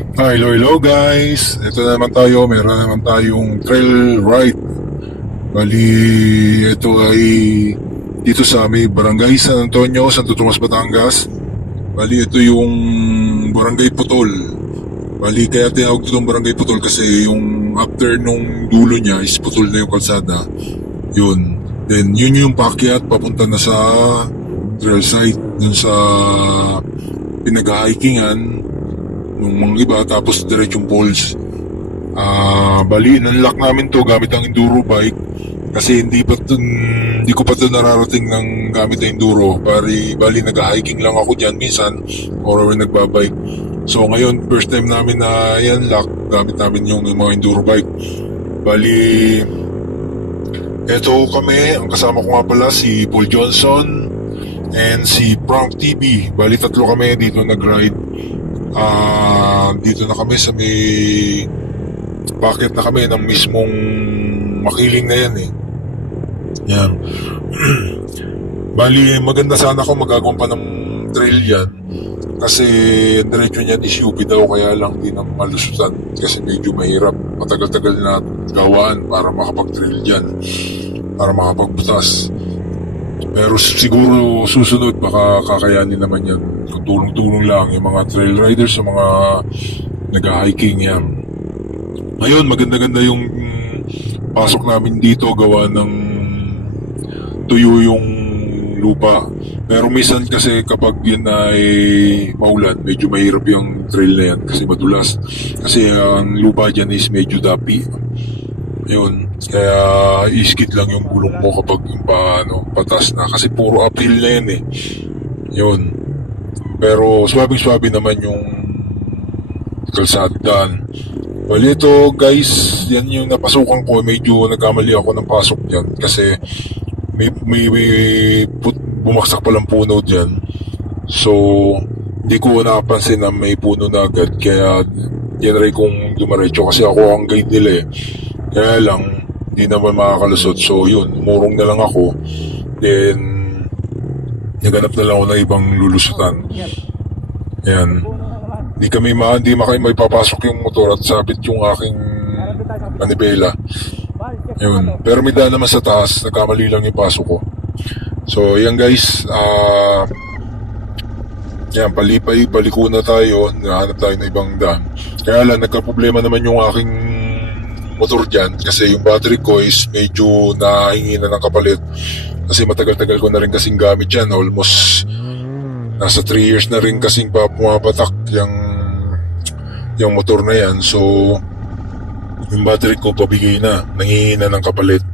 Hello, hello guys. Ito na naman tayo. Meron na naman tayong trail ride. Bali, ito ay dito sa may Barangay San Antonio, Santo Tomas, Batangas. Bali, ito yung Barangay Putol. Bali, kaya tinawag itong Barangay Putol kasi yung after nung dulo niya is putol na yung kalsada. Yun. Then, yun yung paakyat papunta na sa trail site. Dun sa pinag-hikingan nung mga iba, tapos diretsong falls. Bali, nanlock namin to gamit ang enduro bike kasi hindi ko pa to nararating ng gamit ang enduro. Bali nag-hiking lang ako dyan minsan or nagbabike. So ngayon, first time namin na yan lock, gamit namin yung mga enduro bike. Bali, eto kami, ang kasama ko nga pala si Paul Johnson and si Frank TV. Bali, tatlo kami dito nag-ride. Dito na kami sa may bakit na kami ng mismong Makiling na yan eh. Yan. Bali, maganda sana kung magagawa pa ng trail yan kasi diretso niya is UP daw, kaya lang din ang malusutan kasi medyo mahirap, matagal-tagal na gawaan para makapag-trail dyan, para makapagbutas. Pero siguro susunod baka kakayanin naman yan kung tulong-tulong lang yung mga trail riders, yung mga nag-hiking yan. Ngayon, maganda-ganda yung pasok namin dito, gawa ng tuyo yung lupa. Pero minsan kasi kapag yun ay maulan, medyo mahirap yung trail na yan kasi madulas. Kasi ang lupa dyan is medyo dapi. Yun, kaya iskid lang yung gulong mo kapag yung patas na kasi puro uphill na yan eh. Yun. Pero swabing-swabe naman yung kalsadaan. Bali, ito guys, yan yung napasukan ko. Medyo nagkamali ako ng pasok dyan kasi may bumaksak palang puno dyan. So hindi ko napansin na may puno na agad, kaya dinry kong dumaretso kasi ako ang guide nila eh. Kaya lang, hindi naman makakalusot. So yun, umurong na lang ako. Then, naganap na lang ako ng ibang lulusutan. Yan. Hindi may papasok yung motor at sabit yung aking manibela. Yun. Pero may daan naman sa taas, nagkamali lang yung pasok ko. So yan guys, yan, paliko na tayo, nahanap tayo ng ibang daan. Kaya lang, nagka-problema naman yung aking motor dyan kasi yung battery ko is medyo nahingi na ng kapalit kasi matagal-tagal ko na rin kasing gamit yan, almost nasa 3 years na rin kasing pumapatak yung motor na yan. So yung battery ko pabigay na, nangihingi na ng kapalit.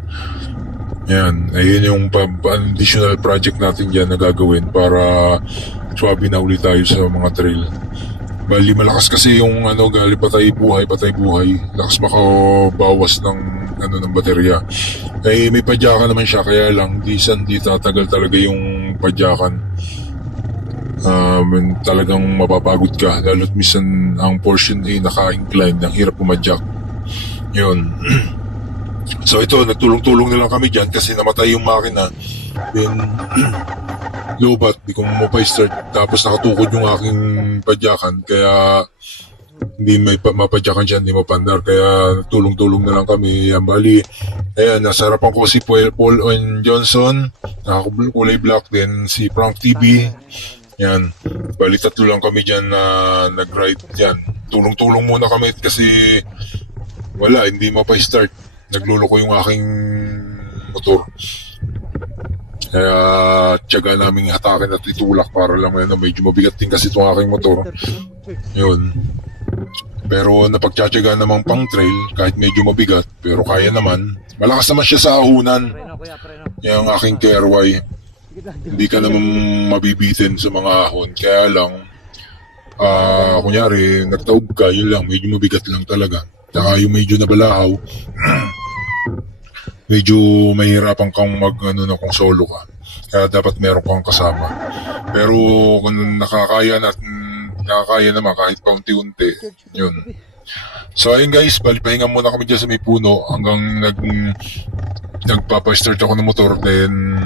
Yan, ayun yung additional project natin dyan na gagawin para swabe na ulit tayo sa mga trail. Bali, malakas kasi yung gali patay buhay, lakas makabawas ng baterya. Eh, may padyakan naman siya, kaya lang di tatagal talaga yung padyakan. Talagang mapapagod ka, lalo't minsan ang portion ay naka-incline, ang hirap pumadyak. Yun. So ito, nagtulong-tulong na lang kami dyan kasi namatay yung makina. Then lobat, di ko mapay-start, tapos nakatukod yung aking padyakan, kaya hindi may mapadyakan dyan, hindi mapandar, kaya tulong-tulong na lang kami. Yan, bali, ayan, nasa harapan ko si Paul Johnson, nakakulay black, then si Frank TV. Yan, bali tatlo lang kami dyan na nag-ride dyan. Tulong-tulong muna kami kasi wala, hindi mapay-start, nagluloko yung aking motor. Kaya tiyaga naming hatakin at itulak para lang medyo mabigat din kasi itong aking motor. Yun. Pero napagtsatsaga namang pang trail kahit medyo mabigat, pero kaya naman. Malakas naman siya sa ahunan. Yung aking KRY, hindi ka naman mabibitin sa mga ahon. Kaya lang kunyari nagtaob ka, yun lang, medyo mabigat lang talaga. Saka yung medyo nabalahaw, medyo mahirapan kang kung solo ka. Kaya dapat meron kang kasama. Pero kung nakakaya naman kahit paunti-unti, yun. So ayun guys, pahinga muna kami dyan sa may puno hanggang nagpapa-start ako ng motor. Then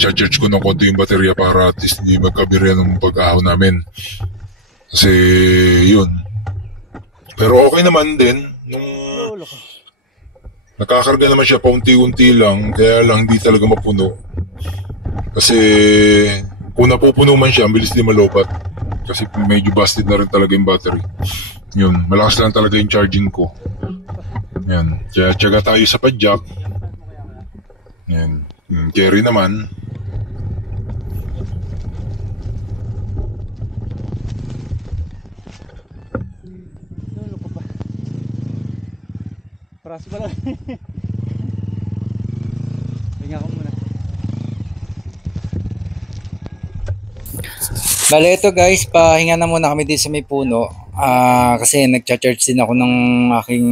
charge ko ng konti yung baterya para at least hindi magkabirya ng pag-ahon namin. Kasi yun. Pero okay naman din. Nung nakakarga naman siya paunti-unti lang, kaya lang hindi talaga mapuno. Kasi kung napupuno man siya, ang bilis din malopat. Kasi medyo busted na rin talaga yung battery. Yun, malakas lang talaga yung charging ko. Yan, kaya tiyaga tayo sa padjak. Yan, carry naman. Praso pala. Hinga ko muna. Bale ito guys, pahinga na muna kami din sa may puno. Kasi nagcha-charge din ako ng aking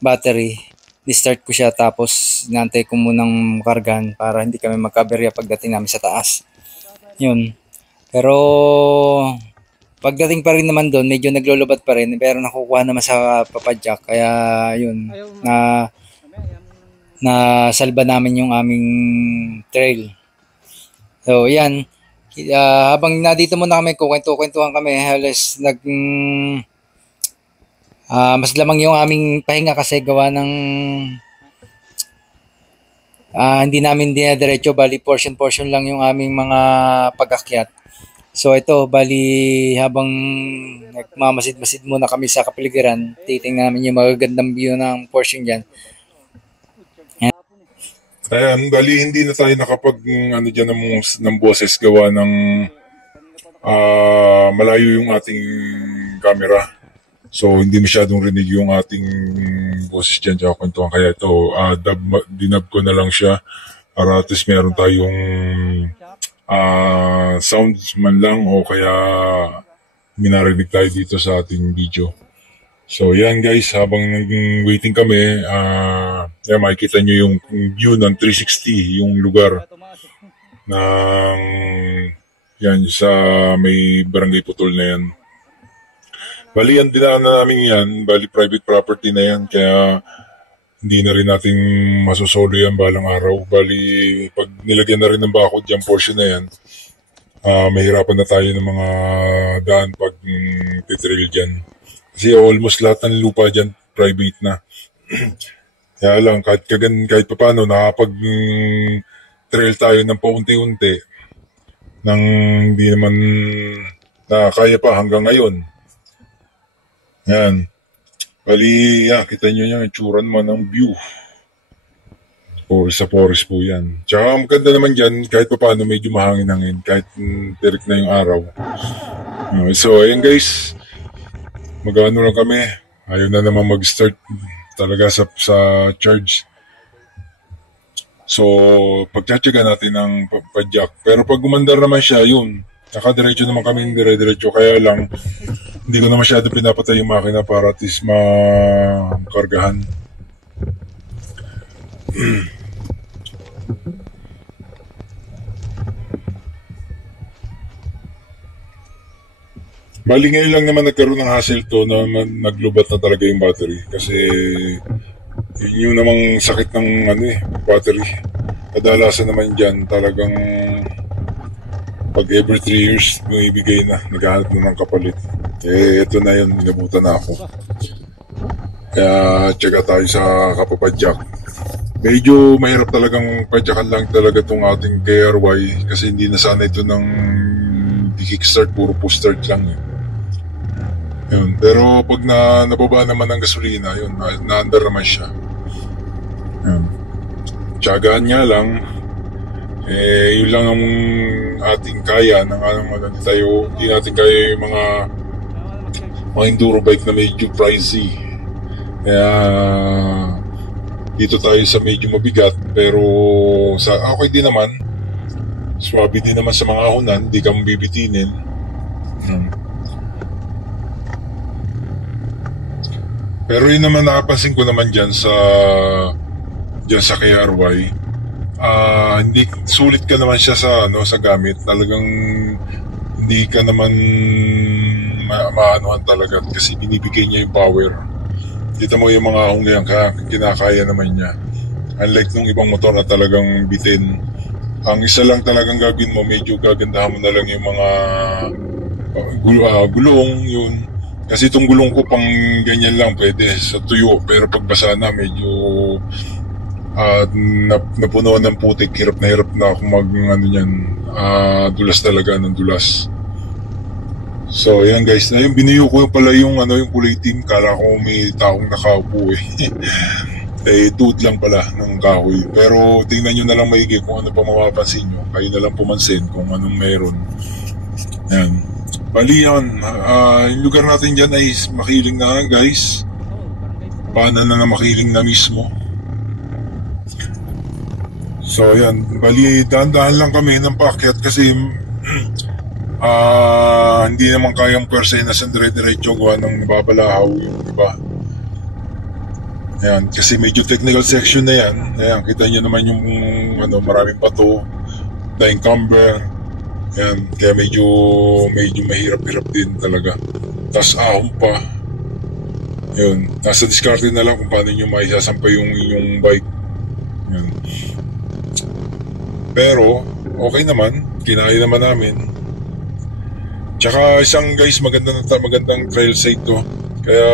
battery. Di-start ko siya tapos inaantay ko munang kargahan para hindi kami magkaberya pagdating namin sa taas. Yun. Pero pagdating pa rin naman doon, medyo naglulubat pa rin pero nakukuha naman sa papadjak. Kaya yun, na salba namin yung aming trail. So yan, habang nadito muna kami, kukwentuhan kami, halos mas lamang yung aming pahinga kasi gawa ng hindi namin dinadiretso, bali portion lang yung aming mga pag-akyat. So ito, bali habang nagmamasid-masid muna kami sa kapaligiran, titingnan namin yung magagandang view ng portion dyan. Ayan, bali hindi na tayo nakapag dyan ng boses gawa ng malayo yung ating camera. So hindi masyadong rinig yung ating boses dyan sa kwentuhan. Kaya ito, dinab ko na lang siya para at least meron tayong sounds man lang o kaya minarinig tayo dito sa ating video. So yan guys, habang waiting kami, makikita nyo yung view ng 360, yung lugar ng yan sa may barangay Putol na yan. Bali yan, dinaan na namin yan, bali private property na yan, kaya hindi na rin natin masusolo yan balang araw. Bali, pag nilagyan na rin ng bakod yung portion na yan, mahirapan na tayo ng mga daan pag titrail dyan. Kasi almost lahat ng lupa dyan private na. Kaya lang, kahit pa paano, nakapag-trail tayo ng paunti-unti nang hindi naman kaya pa hanggang ngayon. Yan. Bali, kita nyo yung itsura naman ng view. Sa forest po yan. Tsaka maganda naman dyan, kahit pa paano medyo mahangin-hangin, kahit tirik na yung araw. So, ayan guys. Mag-ano lang kami. Ayaw na naman mag-start talaga sa charge. So, pagtsatsaga natin ng padjak. Pero pag gumandar naman siya, yun. Nakadiretso naman kami, dire-diretso. Kaya lang, hindi ko na masyado pinapatay yung makina para at least makargahan. Bali ngayon lang naman nagkaroon ng hassle to na naglubat na talaga yung battery. Kasi yun yung namang sakit ng battery. Kadalasan naman dyan talagang pag every 3 years bumibigay na, naghahanap na ng kapalit. Ito na yun, inabutan na ako. Kaya tsaga tayo sa kapapadjak. Medyo mahirap talagang padjakan lang talaga itong ating KRY kasi hindi na sana ito ng kickstart, puro push start lang. Yun. Pero pag nababa naman ng gasolina, yun, naandar naman siya. Yun. Tsagaan niya lang. Yun lang ang ating kaya ng hindi natin kaya yung mga enduro bike na medyo pricey. Kaya dito tayo sa medyo mabigat pero okay din naman. Swabe din naman sa mga ahonan, hindi ka mabibitinin. Pero yun naman nakapansin ko naman dyan sa KRY. Hindi sulit ka naman siya sa gamit. Talagang hindi ka naman maanuhan talaga kasi binibigay niya yung power. Kita mo yung mga ahong yan, kinakaya naman niya. Unlike nung ibang motor na talagang bitin. Ang isa lang talagang gagawin mo, medyo gagandahan mo na lang yung mga gulong yun. Kasi itong gulong ko pang ganyan lang pwede sa tuyo, pero pagbasa na medyo napuno ng putik, hirap na ako mag ano yan, dulas talaga ng dulas. So yan guys, ayun, biniyo ko pala yung yung kulay team, kala ko may taong nakaupo eh. Eh dude lang pala ng kahoy. Pero tingnan nyo na lang maigi kung ano pa mapapansin nyo, kayo na lang pumansin kung anong meron. Yan. Bali yan, yung lugar natin dyan ay makiling na guys. Paano na makiling na mismo. So yan, bali dahan-dahan lang kami ng paakyat kasi hindi naman kayang pwersahin na sa dire-diretso gawa ng nababalahaw yung iba. Ayan, kasi medyo technical section na yan. Ayan, kita nyo naman yung maraming bato, dahing camber. Ayan, kaya medyo mahirap-hirap din talaga. Tapos ahon pa. Yun, nasa diskarte na lang kung paano nyo maisasampay yung inyong bike. Ayan. Pero, okay naman. Kinaya naman namin. Tsaka isang guys, magandang trail site to. Kaya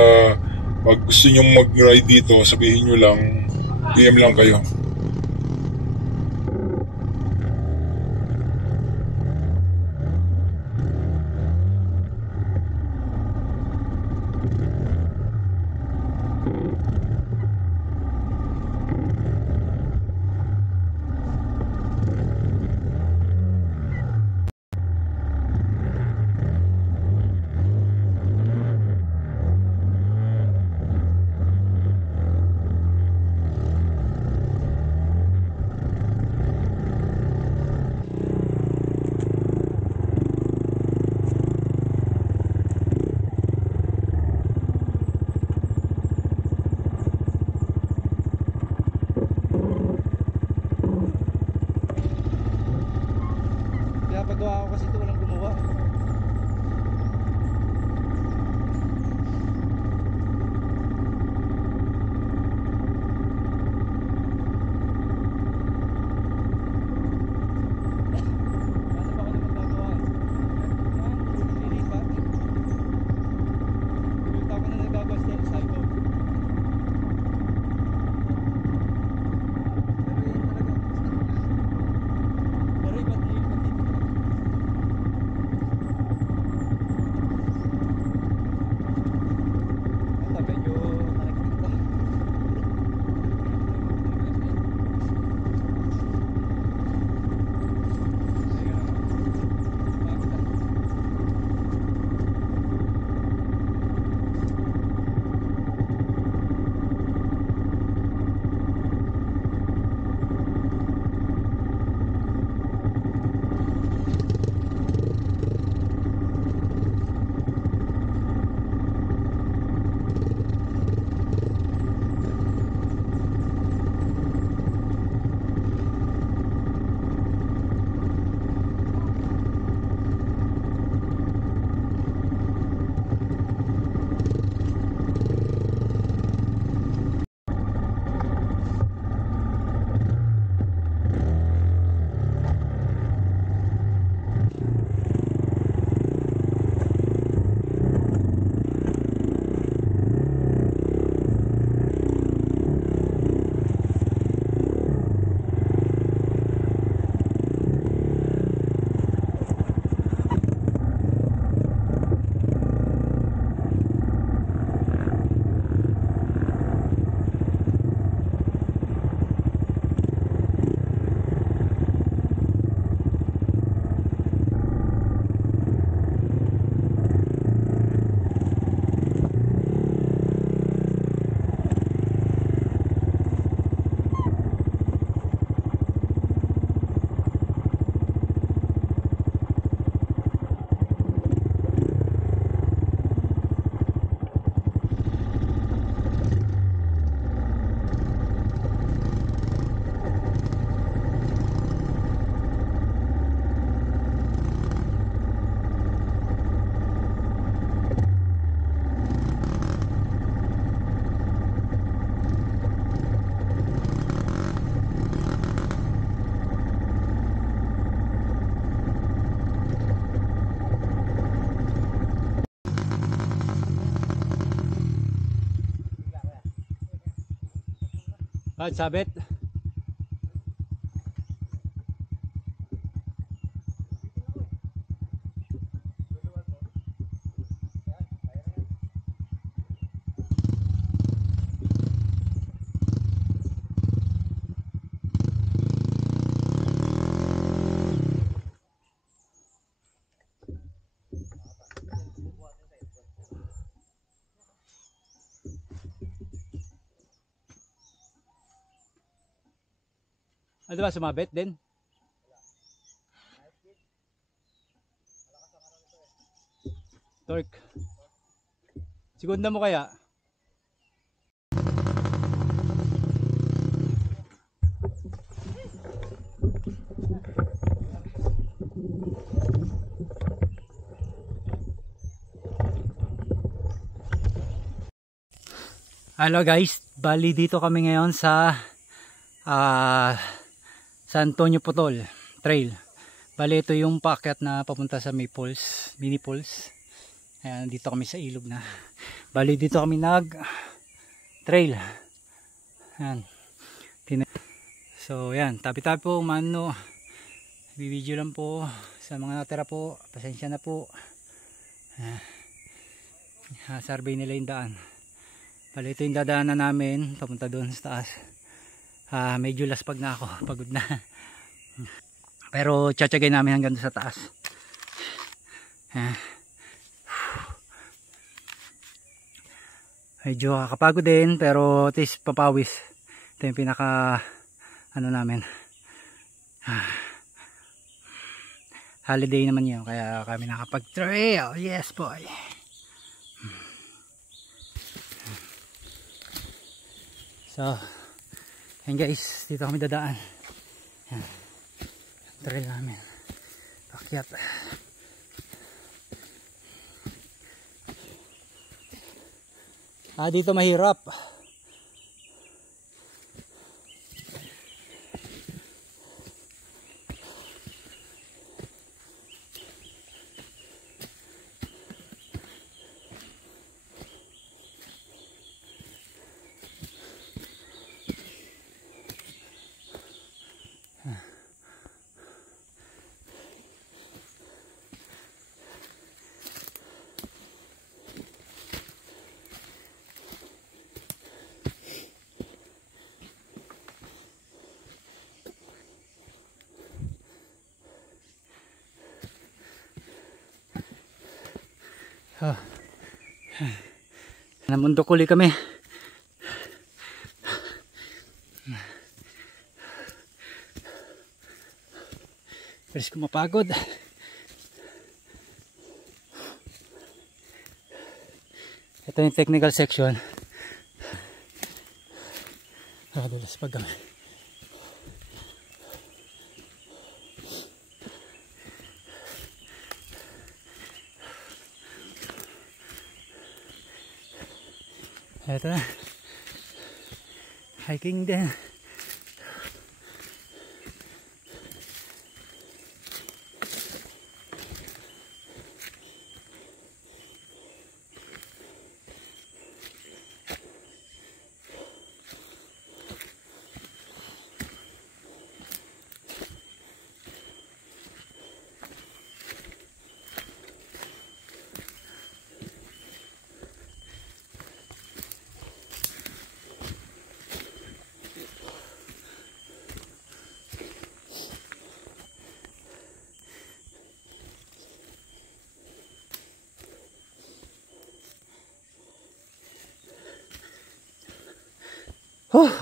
pag gusto nyo mag-ride dito, sabihin nyo lang, PM lang kayo. Pinapagawa ko kasi ito, walang gumawa. At sabit. Ano ba, sumabit din? Torque. Segunda mo kaya? Hello guys, bali dito kami ngayon sa San Antonio Putol Trail. Bali ito yung paakyat na papunta sa May Falls, Mini Falls. Ayan, dito kami sa ilog na. Bali dito kami nag trail. Ayan. So yan, tabi-tabi po mano. Bibideo lang po sa mga natira po. Pasensya na po. Survey nila yung daan. Bali ito yung dadaanan namin papunta doon sa taas. Medyo laspag na ako, pagod na. Pero tsatsagay namin hanggang doon sa taas. Medyo kakapagod din, pero at least papawis. Ito yung pinaka ano namin. Holiday naman yun, kaya kami nakapag-trail. Yes boy. So, yan guys, dito kami dadaan. Yan. Trail namin. Pakyat. Dito mahirap. Namundok uli kami. Pero kung mapagod. Ito yung technical section. Nakadulas pag kami. Ito na. Hiking din.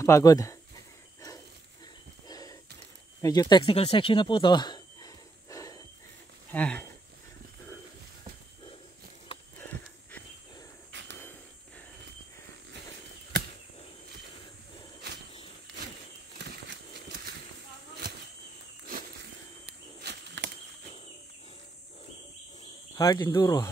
Pagod. Medyo technical section na po to. Hard enduro.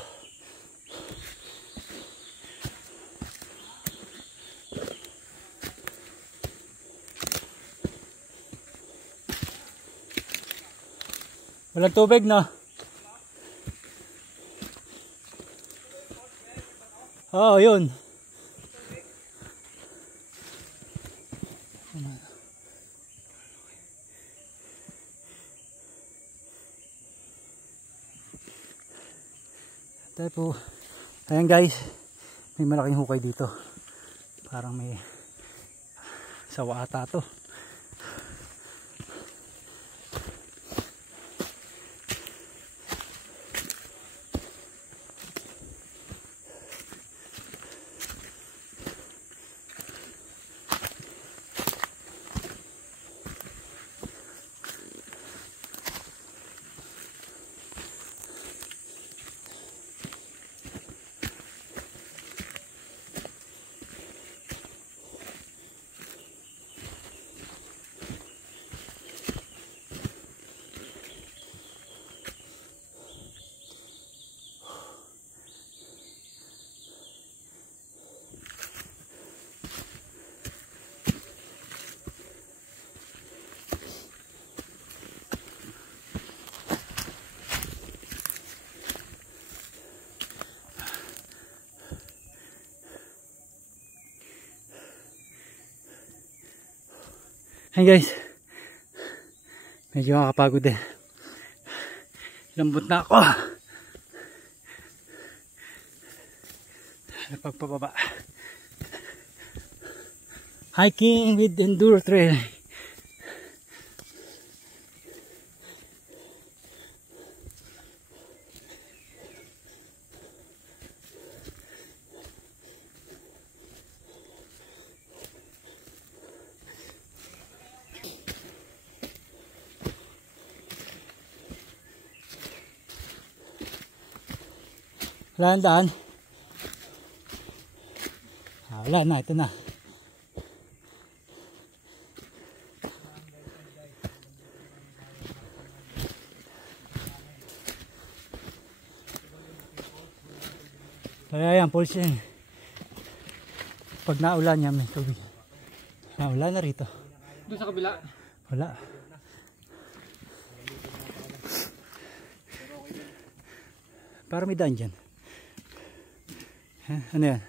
Walang tubig na. Oo, yun. Tapos, ayan guys, may malaking hukay dito. Parang may sawa ata to. Hey guys, medyo nakakapagod din. Lambot na ako. Napagpababa. Hiking with Enduro Trail. Wala ang daan. Wala na, ito na. Kaya yan, pulse yan. Pag naulan yan, may tubig. Naulan na rito. Doon sa kabila. Wala. Para may daan dyan. Ano yan?